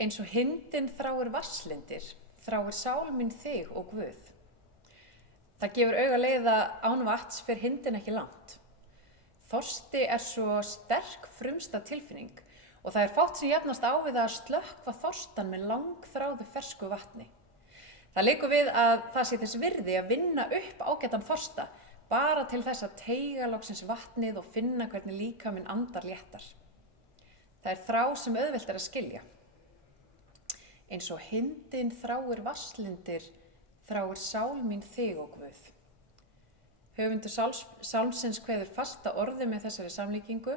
Eins og hindin þráir vatnslindir, þráir sál mín þig og Guð. Það gefur auga leið að án vatns fer hindin ekki langt. Þorsti svo sterk frumsta tilfinning og það fátt sem jafnast á við að slökkva þorstan með langþráðu fersku vatni. Það liggur við að það sé þess virði að vinna upp ágætan þorsta bara til þess að teyga loksins vatnið og finna hvernig líkaminn andar léttar. Það þrá sem auðvelt að skilja. Eins og hindin þráir vatnslindir, þráir sál mín þig og Guð. Höfundur sálmsins kveður fasta orði með þessari samlíkingu.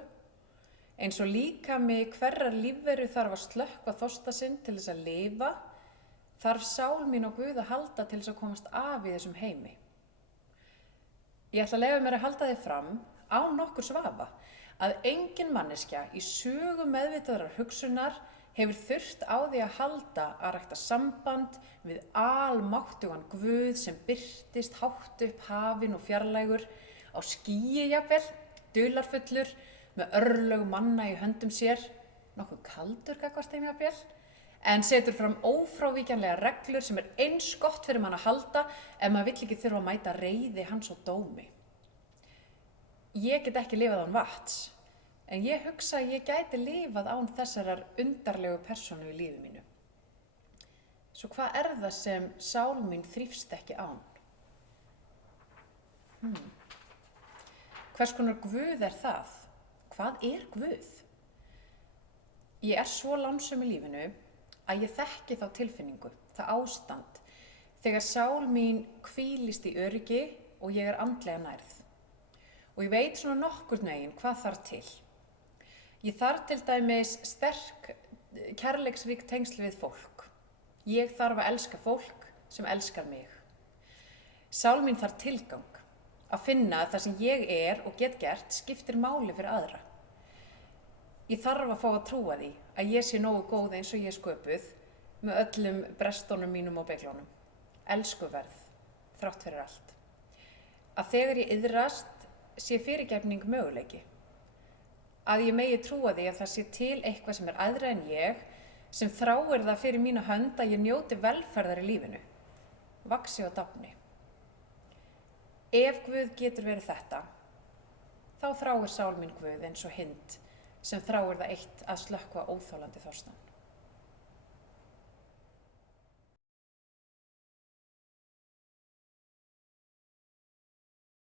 Eins og líkami hverrar lífveru þarf að slökkva þorsta sinn til þess að lifa, þarf sál mín og Guð að halda til þess að komast af í þessum heimi. Ég ætla að leyfa mér að halda þið fram án nokkurs vafa að engin manneskja í sögu meðvitaðrar hugsunar hefur þurft á því að halda að rækta samband við almáttugan Guð sem birtist hátt upp hafin og fjarlægur, á skýi jafnvel, dularfullur, með örlög manna í höndum sér, nokkuð kaldur gagnvart þeim jafnvel, en setur fram ófrávíkjanlega reglur sem eins gott fyrir mann að halda ef maður vill ekki þurfa að mæta reiði hans og dómi. Ég get ekki lifað án vatns, en ég hugsa að ég gæti lifað án þessarar undarlegu persónu í lífi mínu. Svo hvað það sem sál mín þrífst ekki án? Hvers konar Guð það? Hvað Guð? Ég svo lánsöm í lífinu að ég þekki þá tilfinningu, það ástand, þegar sál mín hvílist í öryggi og ég andlega nærð. Og ég veit svona nokkurn veginn hvað þarf til. Ég þarf til dæmis sterk, kærleiksrík tengsl við fólk. Ég þarf að elska fólk sem elskar mig. Sál mín þarf tilgang, að finna að það sem ég og get gert skiptir máli fyrir aðra. Ég þarf að fá að trúa því að ég sé nógu góð eins og ég sköpuð með öllum brestunum mínum og beiglunum. Elskuverð, þrátt fyrir allt. Að þegar ég iðrast sé fyrirgefning möguleiki. Að ég megi trúa því að það sé til eitthvað sem æðra en ég, sem þráir það fyrir mína hönd að ég njóti velferðar í lífinu, vaxi og dafni. Ef Guð getur verið þetta, þá þráir sál mín Guð eins og hind sem þráir það eitt að slökkva óþolandi þorstan.